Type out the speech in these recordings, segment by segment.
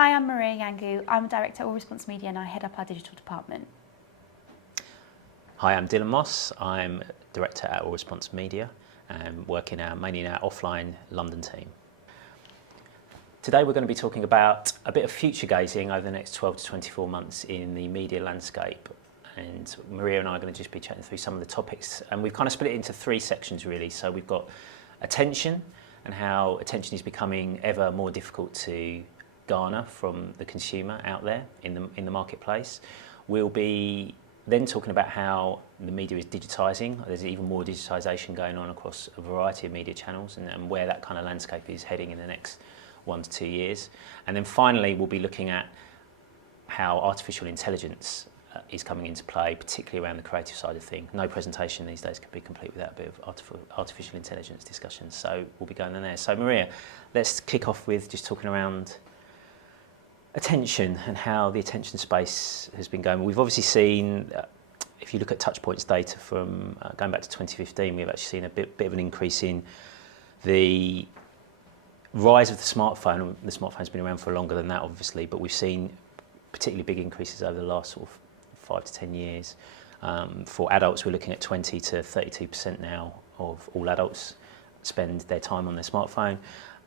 Hi, I'm Maria Yangu. I'm a director at All Response Media and I head up our digital department. Hi, I'm Dylan Moss. I'm director at All Response Media and working mainly in our offline London team. Today we're going to be talking about a bit of future gazing over the next 12 to 24 months in the media landscape. And Maria and I are going to just be chatting through some of the topics, and we've kind of split it into three sections really. So we've got attention and how attention is becoming ever more difficult to garner from the consumer out there in the marketplace. We'll be then talking about how the media is digitising. There's even more digitisation going on across a variety of media channels, and where that kind of landscape is heading in the next 1 to 2 years. And then finally we'll be looking at how artificial intelligence is coming into play, particularly around the creative side of things. No presentation these days can be complete without a bit of artificial intelligence discussion, so we'll be going in there. So Maria, let's kick off with just talking around attention and how the attention space has been going. We've obviously seen, if you look at Touchpoint's data from going back to 2015, we've actually seen a bit of an increase in the rise of the smartphone. The smartphone's been around for longer than that, obviously, but we've seen particularly big increases over the last sort of 5 to 10 years. For adults, we're looking at 20 to 32% now of all adults spend their time on their smartphone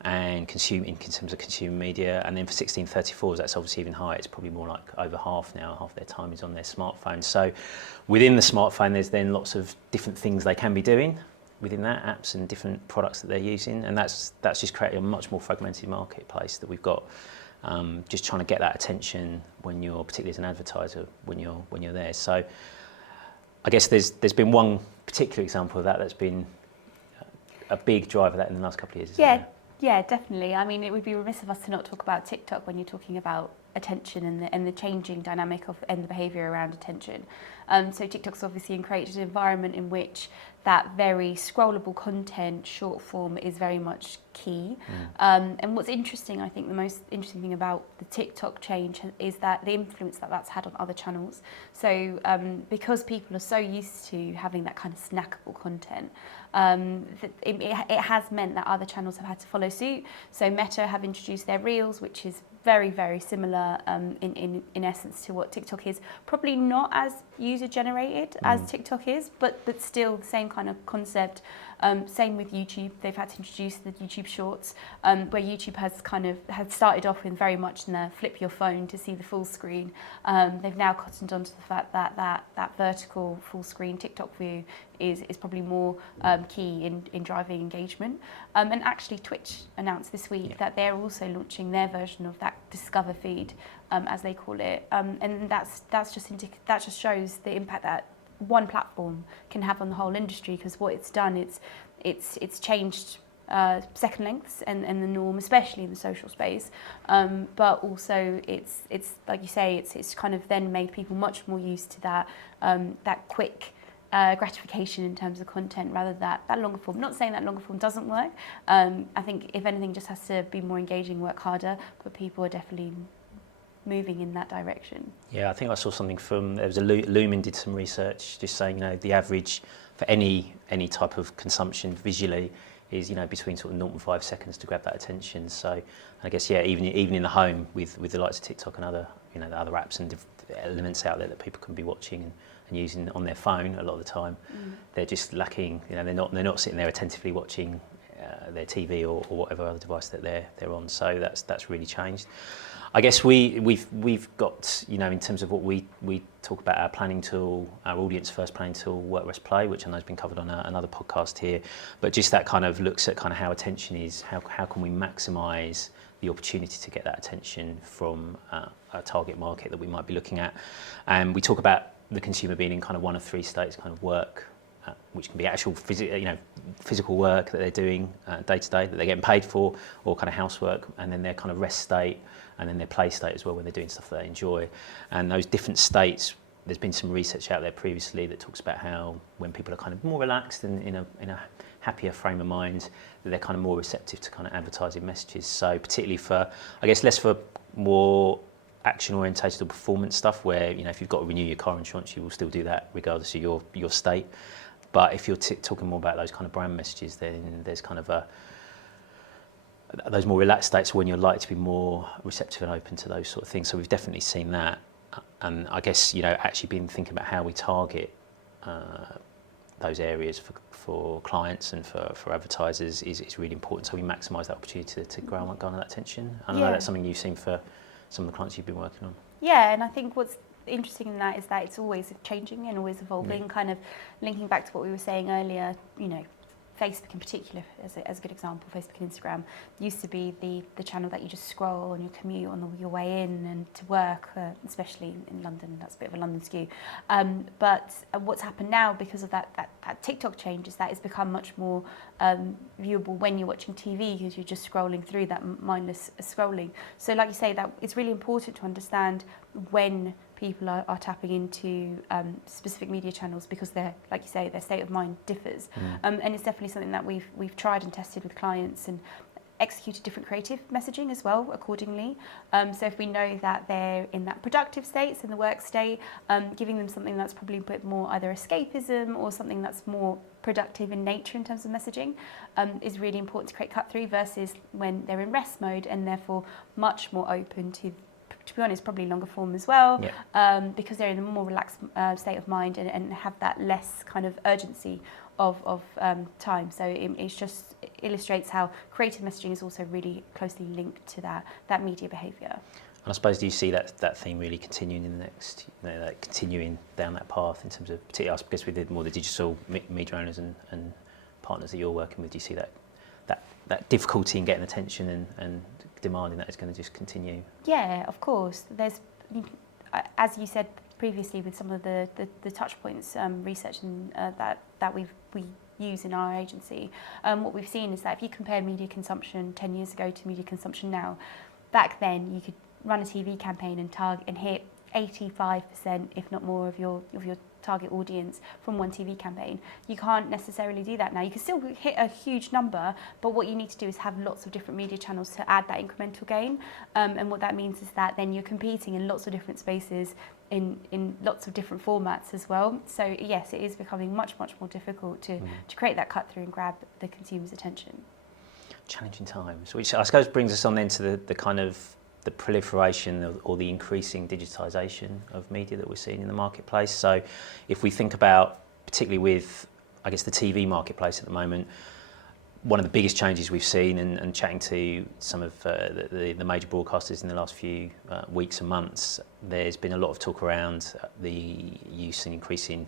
and consume in terms of consumer media. And then for 16-34s, that's obviously even higher. It's probably more like over half now. Half their time is on their smartphone. So within the smartphone, there's then lots of different things they can be doing within that, apps and different products that they're using. And that's just creating a much more fragmented marketplace that we've got. Just trying to get that attention when you're, particularly as an advertiser, when you're there. So I guess there's been one particular example of that that's been a big driver of that in the last couple of years, isn't there? Yeah, definitely. I mean, it would be remiss of us to not talk about TikTok when you're talking about attention and the changing dynamic and the behaviour around attention. So TikTok's obviously created an environment in which that very scrollable content, short form, is very much key. And what's interesting, I think the most interesting thing about the TikTok change is that the influence that that's had on other channels. So because people are so used to having that kind of snackable content, it has meant that other channels have had to follow suit. So Meta have introduced their Reels, which is very, very similar in essence to what TikTok is. Probably not as user-generated as TikTok is, but still the same kind of concept. Same with YouTube. They've had to introduce the YouTube Shorts, where YouTube has started off with very much in the flip your phone to see the full screen. They've now cottoned onto the fact that that vertical full screen TikTok view is probably more key in driving engagement. And actually Twitch announced this week that they're also launching their version of that Discover feed, as they call it. And that just shows the impact that one platform can have on the whole industry, because what it's done, it's changed second lengths and the norm, especially in the social space, but also it's like you say, it's kind of then made people much more used to that quick gratification in terms of content rather than that longer form. Not saying that longer form doesn't work. I think if anything just has to be more engaging, work harder, but people are definitely moving in that direction. Yeah, I think I saw something there was Lumen did some research just saying, the average for any type of consumption visually is, between sort of 0 and 5 seconds to grab that attention. So I guess, even in the home with the likes of TikTok and other, the other apps and elements out there that people can be watching and using on their phone a lot of the time, they're just lacking, they're not sitting there attentively watching their TV or whatever other device that they're on. So that's really changed. I guess we've got, in terms of what we talk about, our planning tool, our audience first planning tool, Work Rest Play, which I know has been covered on another podcast here, but just that kind of looks at kind of how attention is, how can we maximise the opportunity to get that attention from a target market that we might be looking at. And we talk about the consumer being in kind of one of 3 states, kind of work, which can be actual physical work that they're doing day to day, that they're getting paid for, or kind of housework, and then their kind of rest state, and then their play state as well, when they're doing stuff that they enjoy. And those different states, there's been some research out there previously that talks about how when people are kind of more relaxed and in a happier frame of mind, that they're kind of more receptive to kind of advertising messages. So particularly for, I guess, less for more action orientated or performance stuff, where if you've got to renew your car insurance, you will still do that regardless of your state. But if you're talking more about those kind of brand messages, then there's kind of those more relaxed states when you're likely to be more receptive and open to those sort of things. So we've definitely seen that, and I guess actually been thinking about how we target those areas for clients and for advertisers is really important. So we maximise that opportunity to garner that attention. And I know that's something you've seen for some of the clients you've been working on. Yeah, and I think what's interesting in that is that it's always changing and always evolving. Kind of linking back to what we were saying earlier, Facebook in particular, as a good example, Facebook and Instagram used to be the channel that you just scroll on your commute on your way in and to work, especially in London. That's a bit of a London skew. But what's happened now because of that TikTok change is that it's become much more viewable when you're watching TV because you're just scrolling through that mindless scrolling. So like you say, that it's really important to understand when people are tapping into specific media channels because they're, like you say, their state of mind differs. And it's definitely something that we've tried and tested with clients and executed different creative messaging as well accordingly. So if we know that they're in that productive state, in the work state, giving them something that's probably a bit more either escapism or something that's more productive in nature in terms of messaging is really important to create cut through versus when they're in rest mode and therefore much more open to be honest, probably longer form as well, because they're in a more relaxed state of mind and have that less kind of urgency of time. So it just illustrates how creative messaging is also really closely linked to that media behaviour. And I suppose, do you see that theme really continuing in the next, like continuing down that path in terms of, particularly I guess with the digital media owners and partners that you're working with, do you see that difficulty in getting attention and demanding that is going to just continue? Yeah, of course. There's, as you said previously, with some of the touch points research and that we use in our agency, what we've seen is that if you compare media consumption 10 years ago to media consumption now, back then you could run a TV campaign and target and hit 85%, if not more, of your target audience from one TV campaign. You can't necessarily do that now. You can still hit a huge number, but what you need to do is have lots of different media channels to add that incremental gain. And what that means is that then you're competing in lots of different spaces in lots of different formats as well. So yes, it is becoming much more difficult to create that cut through and grab the consumer's attention. Challenging times, which I suppose brings us on then to the kind of the proliferation or the increasing digitisation of media that we're seeing in the marketplace. So if we think about, particularly with, I guess, the TV marketplace at the moment, one of the biggest changes we've seen, and chatting to some of the major broadcasters in the last few weeks and months, there's been a lot of talk around the use and increasing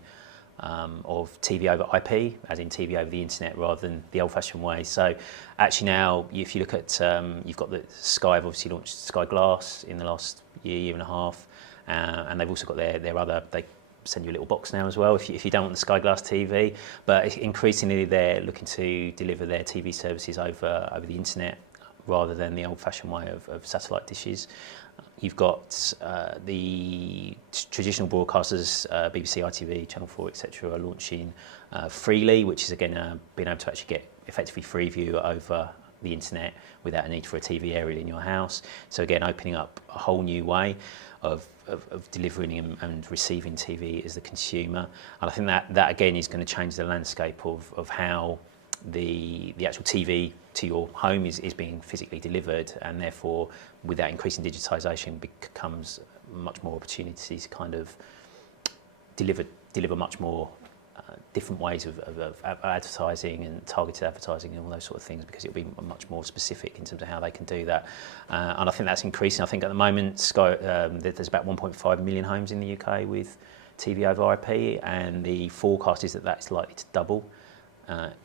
of TV over IP, as in TV over the internet, rather than the old-fashioned way. So actually now, if you look at, you've got the Sky have obviously launched Sky Glass in the last year and a half, and they've also got their other, they send you a little box now as well if you don't want the Sky Glass TV, but increasingly they're looking to deliver their TV services over the internet rather than the old-fashioned way of satellite dishes. You've got the traditional broadcasters, BBC, ITV, Channel 4, etc., are launching Freely, which is again being able to actually get effectively free view over the internet without a need for a TV aerial in your house. So again, opening up a whole new way of delivering and receiving TV as the consumer. And I think that again is going to change the landscape of how the actual TV to your home is being physically delivered, and therefore with that increasing digitisation becomes much more opportunities to kind of deliver much more different ways of advertising and targeted advertising and all those sort of things, because it'll be much more specific in terms of how they can do that. And I think that's increasing. I think at the moment Sky, there's about 1.5 million homes in the UK with TV over IP, and the forecast is that that's likely to double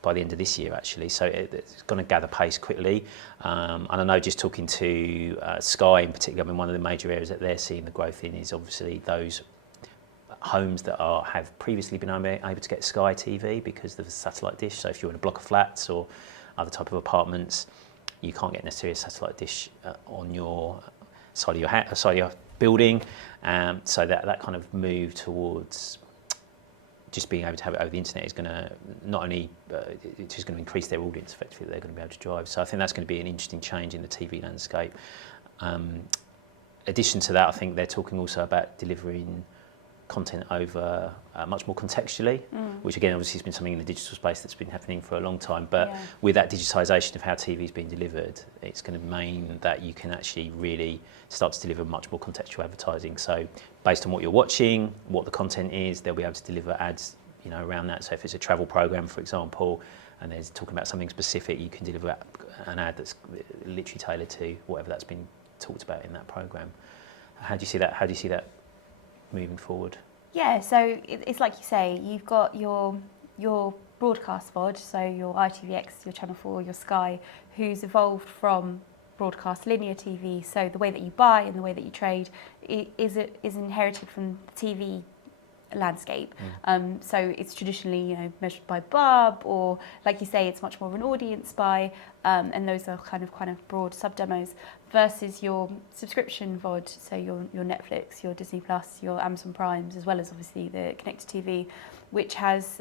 by the end of this year, actually. So it's going to gather pace quickly. And I know, just talking to Sky in particular, I mean, one of the major areas that they're seeing the growth in is obviously those homes that have previously been able to get Sky TV because of the satellite dish. So if you're in a block of flats or other type of apartments, you can't get necessarily a satellite dish on your side of your building. So that kind of move towards just being able to have it over the internet is going to not only it's just going to increase their audience effectively that they're going to be able to drive. So I think that's going to be an interesting change in the TV landscape. Addition to that, I think they're talking also about delivering content over much more contextually, which again obviously has been something in the digital space that's been happening for a long time. But with that digitisation of how TV is being delivered, it's going to mean that you can actually really start to deliver much more contextual advertising. So based on what you're watching, what the content is, they'll be able to deliver ads, you know, around that. So if it's a travel program, for example, and there's talking about something specific, you can deliver an ad that's literally tailored to whatever that's been talked about in that program. How do you see that? How do you see that moving forward? Yeah, so it's like you say, you've got your broadcast VOD, so your ITVX, your Channel 4, your Sky, who's evolved from broadcast linear TV. So the way that you buy and the way that you trade is inherited from the TV landscape. So it's traditionally, you know, measured by BUB, or like you say, it's much more of an audience buy, and those are kind of broad sub-demos, versus your subscription VOD, so your Netflix, your Disney Plus, your Amazon Primes, as well as obviously the connected TV, which has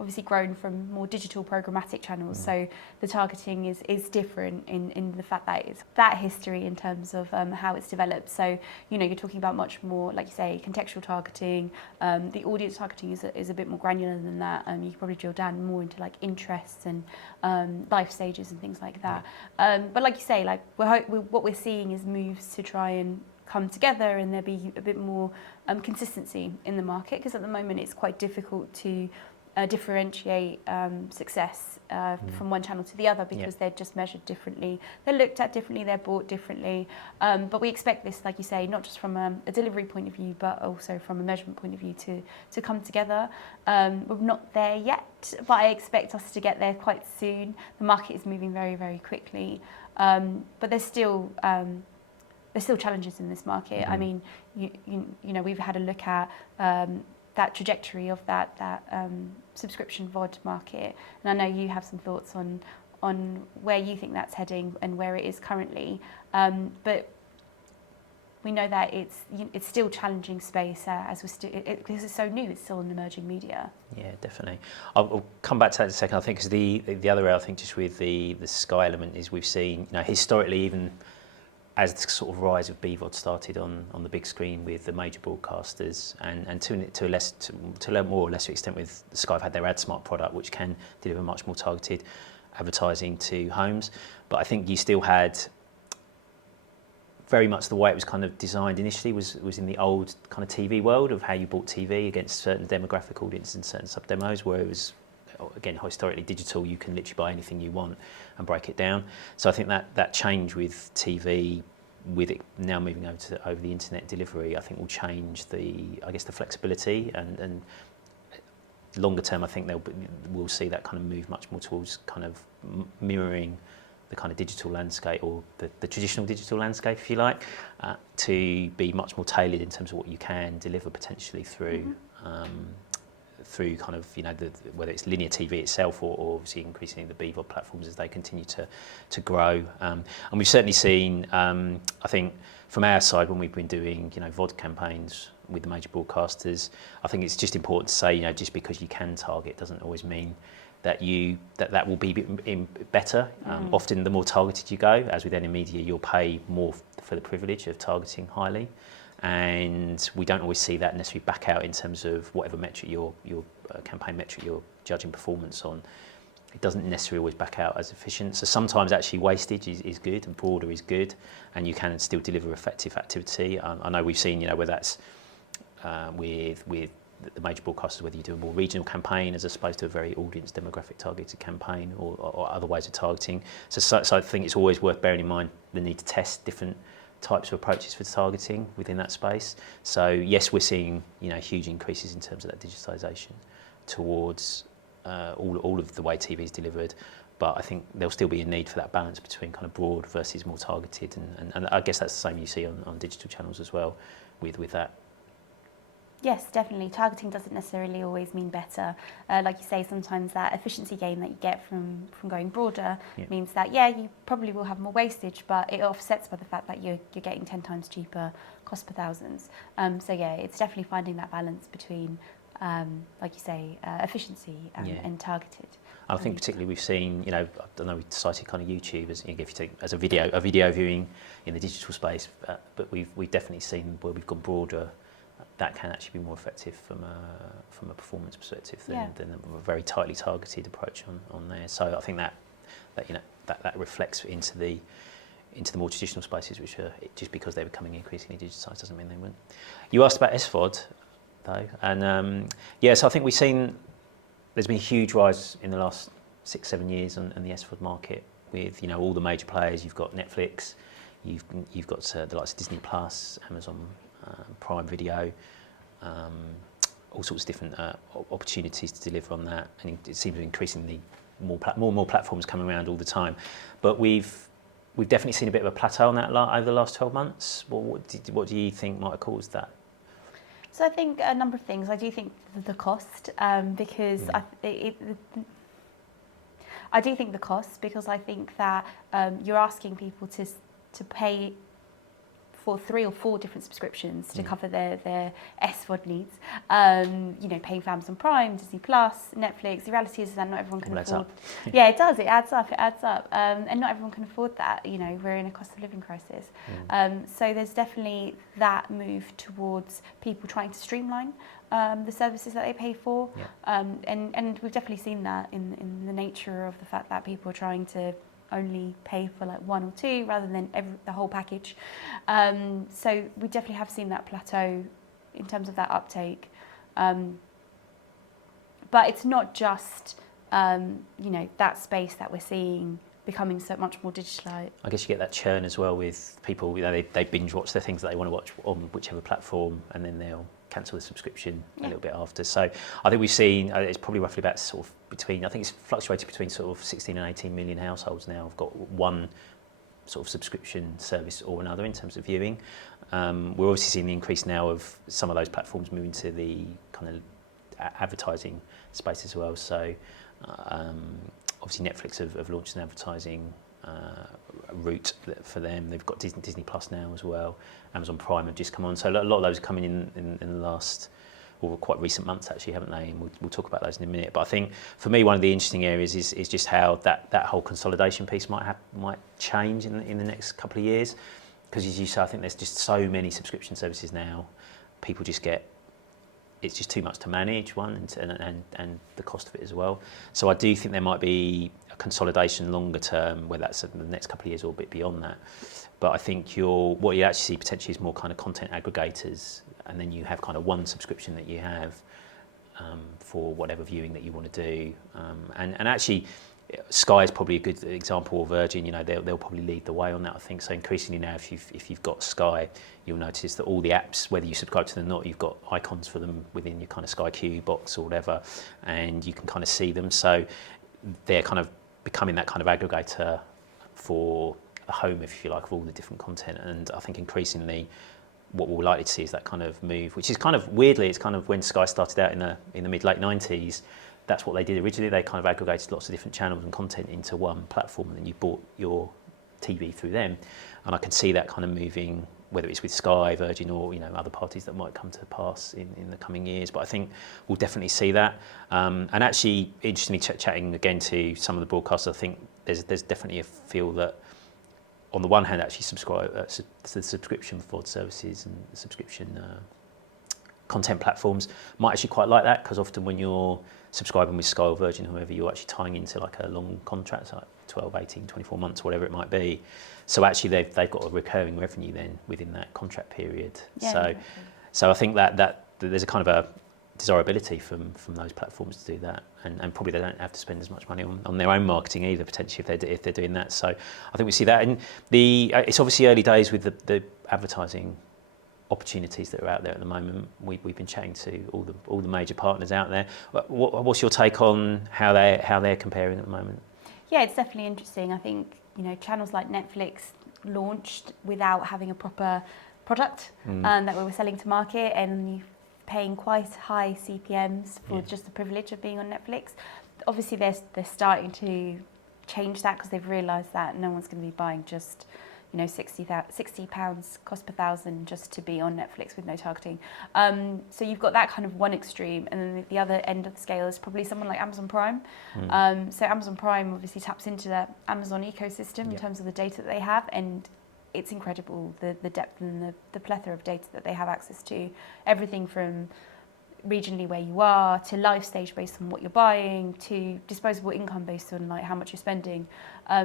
obviously grown from more digital programmatic channels. So the targeting is different in the fact that it's that history in terms of how it's developed. So, you know, you're talking about much more, like you say, contextual targeting. The audience targeting is a bit more granular than that. You can probably drill down more into like interests and life stages and things like that. But like you say, like what we're seeing is moves to try and come together, and there be a bit more consistency in the market, because at the moment it's quite difficult to differentiate success from one channel to the other, because they're just measured differently, they're looked at differently, they're bought differently. But we expect this, like you say, not just from a delivery point of view, but also from a measurement point of view to come together. We're not there yet, but I expect us to get there quite soon. The market is moving very, very quickly, but there's still challenges in this market. I mean, you know, we've had a look at that trajectory of that subscription VOD market, and I know you have some thoughts on where you think that's heading and where it is currently. But we know that it's still challenging space as because it's so new. It's still an emerging media. Yeah, definitely. I'll come back to that in a second. I think because the other area, I think, just with the Sky element, is we've seen, you know, historically, even as the sort of rise of BVOD started on the big screen with the major broadcasters, and to a more or lesser extent with Sky have had their AdSmart product, which can deliver much more targeted advertising to homes. But I think you still had very much the way it was kind of designed initially was in the old kind of TV world of how you bought TV against certain demographic audiences and certain sub-demos, where it was, again, historically digital, you can literally buy anything you want and break it down. So I think that change with TV, with it now moving over the internet delivery, I think will change the flexibility, and longer term, I think we'll see that kind of move much more towards kind of mirroring the kind of digital landscape, or the traditional digital landscape, if you like, to be much more tailored in terms of what you can deliver potentially through through kind of, you know, whether it's linear TV itself or obviously increasingly the BVOD platforms as they continue to grow. And we've certainly seen, I think from our side, when we've been doing, you know, VOD campaigns with the major broadcasters, I think it's just important to say, you know, just because you can target doesn't always mean that that will be better. Often the more targeted you go, as with any media, you'll pay more for the privilege of targeting highly. And we don't always see that necessarily back out in terms of whatever metric your campaign metric you're judging performance on. It doesn't necessarily always back out as efficient. So sometimes actually wastage is good and broader is good, and you can still deliver effective activity. I know we've seen, you know, whether that's with the major broadcasters, whether you do a more regional campaign as opposed to a very audience demographic targeted campaign, or other ways of targeting. So I think it's always worth bearing in mind the need to test different types of approaches for targeting within that space. So yes, we're seeing, you know, huge increases in terms of that digitisation towards all of the way TV is delivered, but I think there'll still be a need for that balance between kind of broad versus more targeted, and I guess that's the same you see on digital channels as well with that. Yes, definitely. Targeting doesn't necessarily always mean better. Like you say, sometimes that efficiency gain that you get from going broader means that, you probably will have more wastage, but it offsets by the fact that you're getting 10 times cheaper cost per thousands. So it's definitely finding that balance between, like you say, efficiency and targeted. I think particularly we've seen, you know, I don't know, we cited kind of YouTube as, if you take as a video viewing in the digital space, but we've definitely seen where we've gone broader that can actually be more effective from a performance perspective Yeah. than a very tightly targeted approach on there. So I think that reflects into the more traditional spaces, which are, just because they're becoming increasingly digitised doesn't mean they wouldn't. You asked about SVOD though, and so I think there's been a huge rise in the last 6-7 years in the SVOD market with all the major players. You've got Netflix, you've got the likes of Disney Plus, Amazon Prime Video, all sorts of different opportunities to deliver on that, and it seems increasingly more and more platforms coming around all the time. But we've definitely seen a bit of a plateau on that over the last 12 months. What do you think might have caused that? So I think a number of things. I do think the cost, because I do think the cost, because I think that you're asking people to pay for 3 or 4 different subscriptions to cover their SVOD needs. Paying for Amazon Prime, Disney Plus, Netflix. The reality is that not everyone can afford. Yeah, it does. It adds up. And not everyone can afford that. We're in a cost of living crisis. So there's definitely that move towards people trying to streamline the services that they pay for. Yeah. And we've definitely seen that in the nature of the fact that people are trying to only pay for like 1 or 2 rather than the whole package. So we definitely have seen that plateau in terms of that uptake. But it's not just that space that we're seeing becoming so much more digitalised. I guess you get that churn as well with people. They binge watch the things that they want to watch on whichever platform, and then they'll cancel the subscription a little bit after. So I think we've seen it's probably roughly about sort of between, I think it's fluctuated between sort of 16 and 18 million households now have got one sort of subscription service or another in terms of viewing. We're obviously seeing the increase now of some of those platforms moving to the kind of advertising space as well. So obviously Netflix have launched an advertising route for them. They've got Disney Plus now as well. Amazon Prime have just come on. So a lot of those are coming in the last, or quite recent months actually, haven't they? And we'll talk about those in a minute. But I think for me, one of the interesting areas is just how that whole consolidation piece might change in the next couple of years. Because as you say, I think there's just so many subscription services now. People just it's just too much to manage, and the cost of it as well. So I do think there might be a consolidation longer term, whether that's in the next couple of years or a bit beyond that. But I think what you actually see potentially is more kind of content aggregators, and then you have kind of one subscription that you have for whatever viewing that you want to do. And actually, Sky is probably a good example, or Virgin. They'll probably lead the way on that, I think. So increasingly now, if you've got Sky, you'll notice that all the apps, whether you subscribe to them or not, you've got icons for them within your kind of Sky Q box or whatever, and you can kind of see them. So they're kind of becoming that kind of aggregator for the home, if you like, of all the different content. And I think increasingly, what we're likely to see is that kind of move, which is kind of weirdly, it's kind of when Sky started out in the mid-late 90s. That's what they did originally. They kind of aggregated lots of different channels and content into one platform, and then you bought your TV through them. And I can see that kind of moving, whether it's with Sky, Virgin, or other parties that might come to pass in the coming years. But I think we'll definitely see that. And actually, interestingly, chatting again to some of the broadcasters, I think there's definitely a feel that, on the one hand, actually the subscription for services and subscription content platforms might actually quite like that, because often when you're subscribing with Sky or Virgin, whoever, you're actually tying into like a long contract, like 12, 18, 24 months, whatever it might be. So actually they've got a recurring revenue then within that contract period. Yeah, exactly. So I think that there's a kind of a desirability from those platforms to do that, and probably they don't have to spend as much money on their own marketing either, potentially, if they're doing that. So I think we see that. And it's obviously early days with the advertising opportunities that are out there at the moment. We've been chatting to all the major partners out there. What's your take on how they're comparing at the moment? Yeah, it's definitely interesting. I think channels like Netflix launched without having a proper product that we were selling to market, and you paying quite high CPMs for just the privilege of being on Netflix. Obviously, they're starting to change that, because they've realised that no one's going to be buying just £60 cost per thousand just to be on Netflix with no targeting. So you've got that kind of one extreme, and then the other end of the scale is probably someone like Amazon Prime. So Amazon Prime obviously taps into the Amazon ecosystem in terms of the data that they have, and it's incredible the depth and the plethora of data that they have access to. Everything from regionally where you are, to life stage based on what you're buying, to disposable income based on like how much you're spending.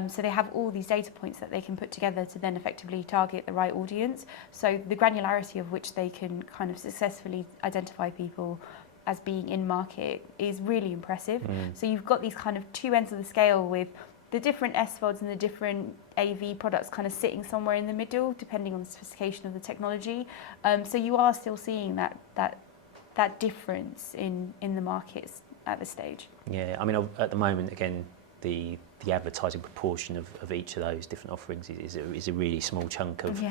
So they have all these data points that they can put together to then effectively target the right audience. So the granularity of which they can kind of successfully identify people as being in market is really impressive. So you've got these kind of two ends of the scale with the different SVODs and the different AV products kind of sitting somewhere in the middle, depending on the sophistication of the technology. So you are still seeing that difference in the markets at this stage. Yeah, I mean, at the moment, again, the advertising proportion of each of those different offerings is a really small chunk of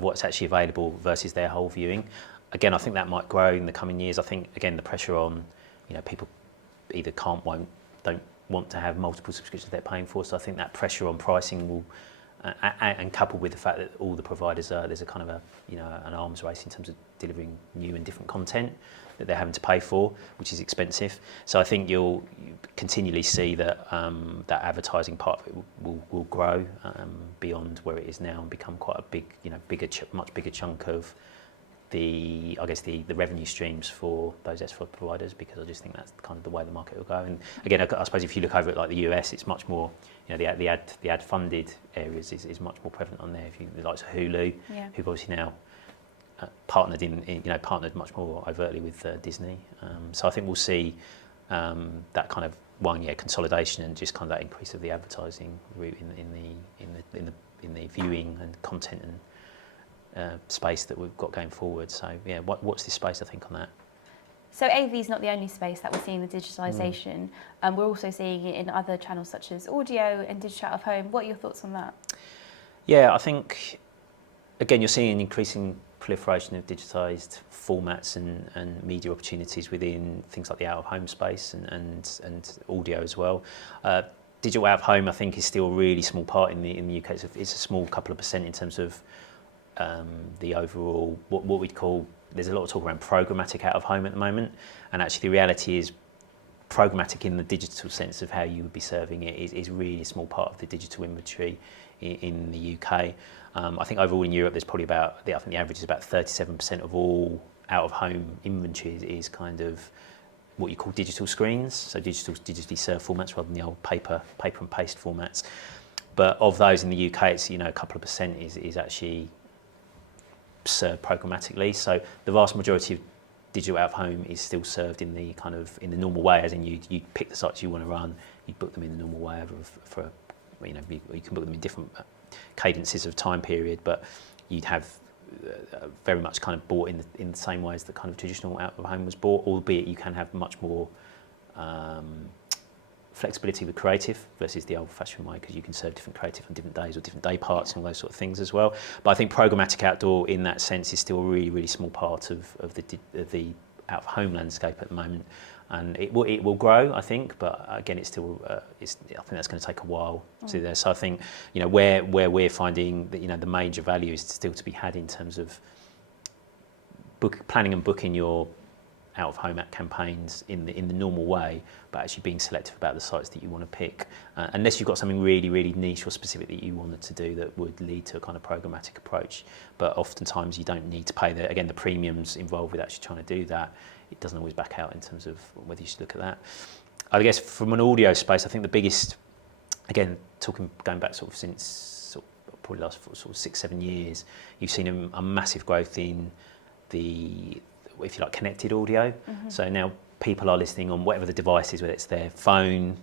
what's actually available versus their whole viewing. Again, I think that might grow in the coming years. I think, again, the pressure on, people either can't, won't, don't want to have multiple subscriptions they're paying for. So I think that pressure on pricing will, and coupled with the fact that all the providers there's a kind of an arms race in terms of delivering new and different content that they're having to pay for, which is expensive. So I think you continually see that that advertising part of it will grow beyond where it is now and become quite a big, much bigger chunk of the revenue streams for those SVOD providers, because I just think that's kind of the way the market will go. And again, I suppose if you look over at like the US, it's much more, the ad funded areas is much more prevalent on there. If you the likes of Hulu, who've obviously now partnered much more overtly with Disney. So I think we'll see that kind of consolidation and just kind of that increase of the advertising route in the viewing and content and space that we've got going forward. So what's the space I think on that? So AV is not the only space that we're seeing the digitalisation. We're also seeing it in other channels such as audio and digital out of home. What are your thoughts on that? Yeah, I think again you're seeing an increasing proliferation of digitised formats and media opportunities within things like the out of home space and audio as well. Digital out of home I think is still a really small part in the UK. It's a small couple of percent in terms of the overall, what we'd call, there's a lot of talk around programmatic out of home at the moment, and actually the reality is programmatic in the digital sense of how you would be serving it is really a small part of the digital inventory in the UK. I think overall in Europe there's probably I think the average is about 37% of all out of home inventory is kind of what you call digital screens, so digitally served formats rather than the old paper and paste formats. But of those in the UK, it's a couple of percent is actually served programmatically. So the vast majority of digital out of home is still served in the normal way, as in you pick the sites you want to run, you book them in the normal way you can book them in different cadences of time period, but you'd have very much kind of bought in the same way as the kind of traditional out of home was bought, albeit you can have much more flexibility with creative versus the old-fashioned way, because you can serve different creative on different days or different day parts and all those sort of things as well. But I think programmatic outdoor in that sense is still a really, really small part of the out-of-home landscape at the moment. And it will grow, I think, but again, it's still I think that's going to take a while to do there. So I think where we're finding that the major value is still to be had in terms of planning and booking your out-of-home ad campaigns in the normal way, but actually being selective about the sites that you want to pick, unless you've got something really, really niche or specific that you wanted to do that would lead to a kind of programmatic approach. But oftentimes you don't need to pay the premiums involved with actually trying to do that. It doesn't always back out in terms of whether you should look at that. I guess from an audio space, I think the biggest, again, going back since probably last 6-7 years, you've seen a massive growth in the, if you like, connected audio. So now people are listening on whatever the device is, whether it's their phone,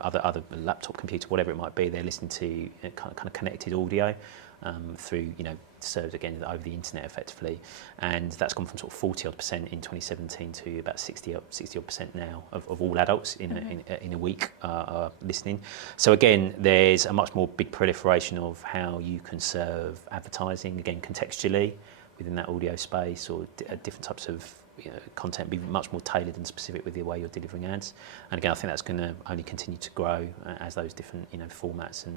other laptop, computer, whatever it might be. They're listening to kind of connected audio through, served again over the internet effectively, and that's gone from 40-odd% in 2017 to about 60-odd% now of all adults in a week are listening. So again, there's a much more big proliferation of how you can serve advertising, again contextually within that audio space, or different types of content, be much more tailored and specific with the way you're delivering ads. And again, I think that's going to only continue to grow as those different formats and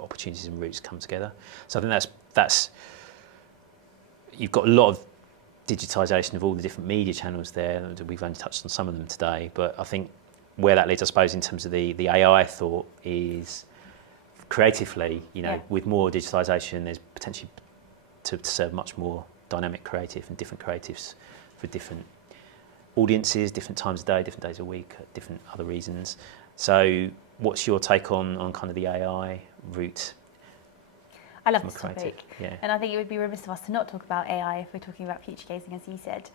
opportunities and routes come together. So I think that's you've got a lot of digitisation of all the different media channels there. We've only touched on some of them today, but I think where that leads, I suppose, in terms of the AI thought is creatively, you know, Yeah. with more digitalisation, there's potentially to serve much more dynamic creative and different creatives for different audiences, different times of day, different days a week, different other reasons. So what's your take on kind of the AI route? I love From a this creative, topic, yeah. and I think it would be remiss of us to not talk about AI if we're talking about future gazing, as you said.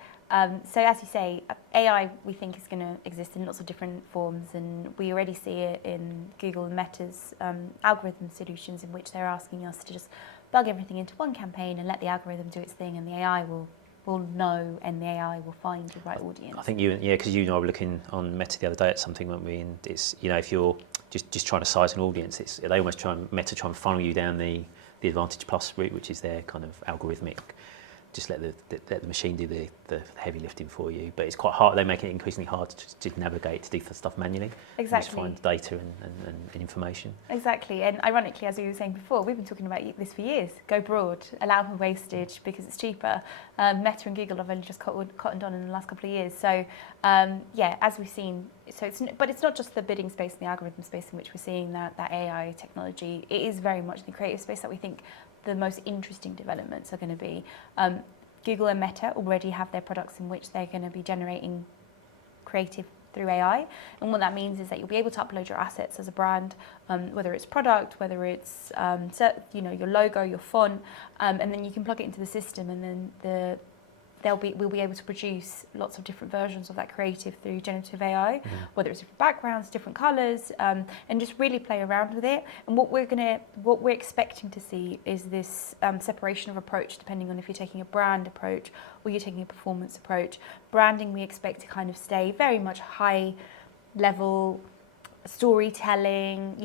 So as you say, AI we think is going to exist in lots of different forms, and we already see it in Google and Meta's algorithm solutions, in which they're asking us to just plug everything into one campaign and let the algorithm do its thing, and the AI will know, and the AI will find the right audience. I think because you and I were looking on Meta the other day at something, weren't we? And it's, you know, if you're just trying to size an audience, they almost Meta try and funnel you down the Advantage Plus route, which is their kind of algorithmic. Just let the machine do the heavy lifting for you. But it's quite hard. They make it increasingly hard to navigate, to do stuff manually. Exactly. And just find data and information. Exactly, and ironically, as we were saying before, we've been talking about this for years. Go broad, allow for wastage because it's cheaper. Meta and Google have only just cottoned on in the last couple of years. So yeah, as we've seen, but it's not just the bidding space and the algorithm space in which we're seeing that AI technology. It is very much the creative space that we think the most interesting developments are going to be. Google and Meta already have their products in which they're going to be generating creative through AI, and what that means is that you'll be able to upload your assets as a brand, whether it's product, whether it's your logo, your font, and then you can plug it into the system, and then we'll be able to produce lots of different versions of that creative through generative AI, whether it's different backgrounds, different colours, and just really play around with it. And what we're expecting to see is this separation of approach, depending on if you're taking a brand approach or you're taking a performance approach. Branding, we expect to kind of stay very much high level storytelling,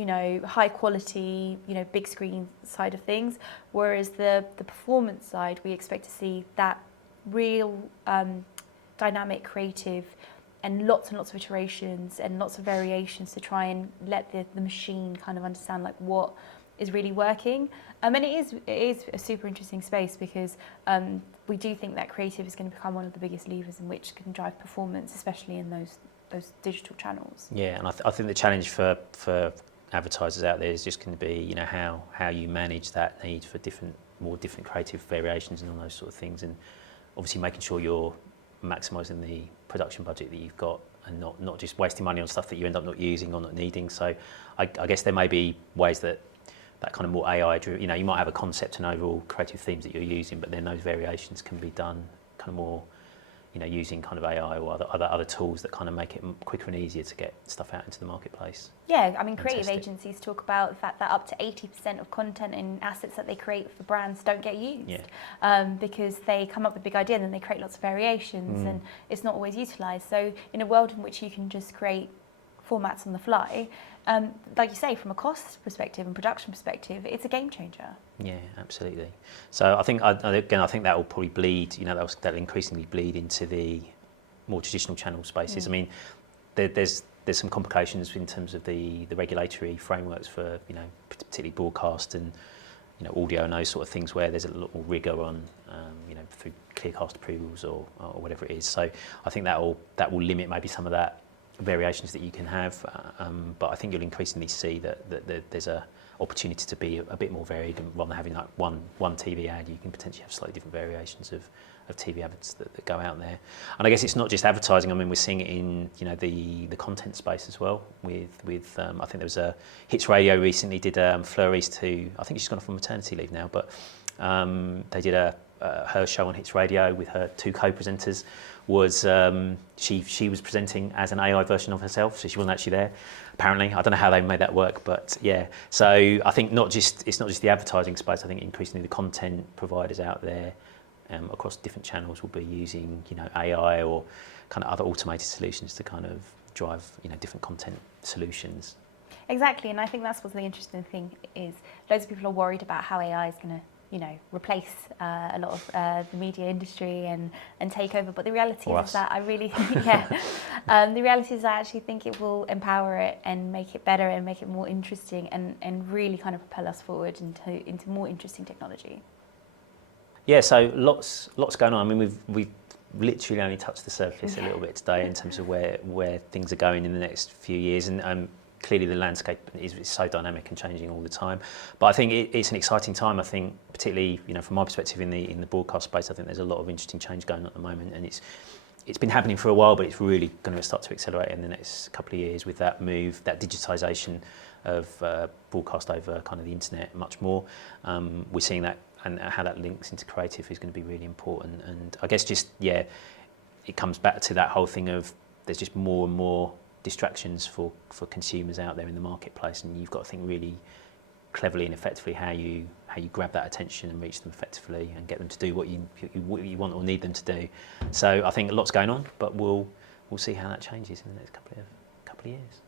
high quality, big screen side of things, whereas the performance side, we expect to see that real dynamic creative and lots of iterations and lots of variations to try and let the machine kind of understand like what is really working. And it is a super interesting space because we do think that creative is going to become one of the biggest levers in which can drive performance, especially in those digital channels. Yeah, and I think the challenge for advertisers out there is just going to be, how you manage that need for more different creative variations and all those sort of things, and obviously making sure you're maximising the production budget that you've got and not just wasting money on stuff that you end up not using or not needing. So I guess there may be ways that kind of more AI driven, you might have a concept and overall creative themes that you're using, but then those variations can be done kind of more, using kind of AI or other tools that kind of make it quicker and easier to get stuff out into the marketplace. Yeah, I mean, creative agencies talk about the fact that up to 80% of content and assets that they create for brands don't get used. Yeah. Because they come up with a big idea and then they create lots of variations and it's not always utilised. So in a world in which you can just create formats on the fly, like you say, from a cost perspective and production perspective, it's a game changer. Yeah, absolutely. So I think that will probably bleed. That'll increasingly bleed into the more traditional channel spaces. I mean, there's some complications in terms of the regulatory frameworks for particularly broadcast and audio and those sort of things, where there's a lot more rigour on through Clearcast approvals or whatever it is. So I think that will limit maybe some of that variations that you can have, but I think you'll increasingly see that there's a opportunity to be a bit more varied, and rather than having like one TV ad, you can potentially have slightly different variations of TV ads that go out there. And I guess it's not just advertising. I mean, we're seeing it in the content space as well. With I think there was a Hits Radio recently did Fleury's to, I think she's gone off on maternity leave now, but they did her show on Hits Radio with her two co-presenters. She was presenting as an AI version of herself, so she wasn't actually there. Apparently, I don't know how they made that work, but yeah. So I think it's not just the advertising space. I think increasingly the content providers out there across different channels will be using AI or kind of other automated solutions to kind of drive different content solutions. Exactly, and I think that's what's the interesting thing is loads of people are worried about how AI is going to replace a lot of the media industry and take over. But the reality is that I really think, the reality is I actually think it will empower it and make it better and make it more interesting and really kind of propel us forward into more interesting technology. Yeah, so lots going on. I mean, we've literally only touched the surface a little bit today in terms of where things are going in the next few years, and clearly the landscape is so dynamic and changing all the time. But I think it's an exciting time. I think particularly, from my perspective in the broadcast space, I think there's a lot of interesting change going on at the moment, and it's been happening for a while, but it's really going to start to accelerate in the next couple of years with that move, that digitisation of broadcast over kind of the internet much more. We're seeing that, and how that links into creative is going to be really important. And I guess it comes back to that whole thing of there's just more and more distractions for consumers out there in the marketplace, and you've got to think really cleverly and effectively how you grab that attention and reach them effectively and get them to do what you want or need them to do. So I think a lot's going on, but we'll see how that changes in the next couple of years.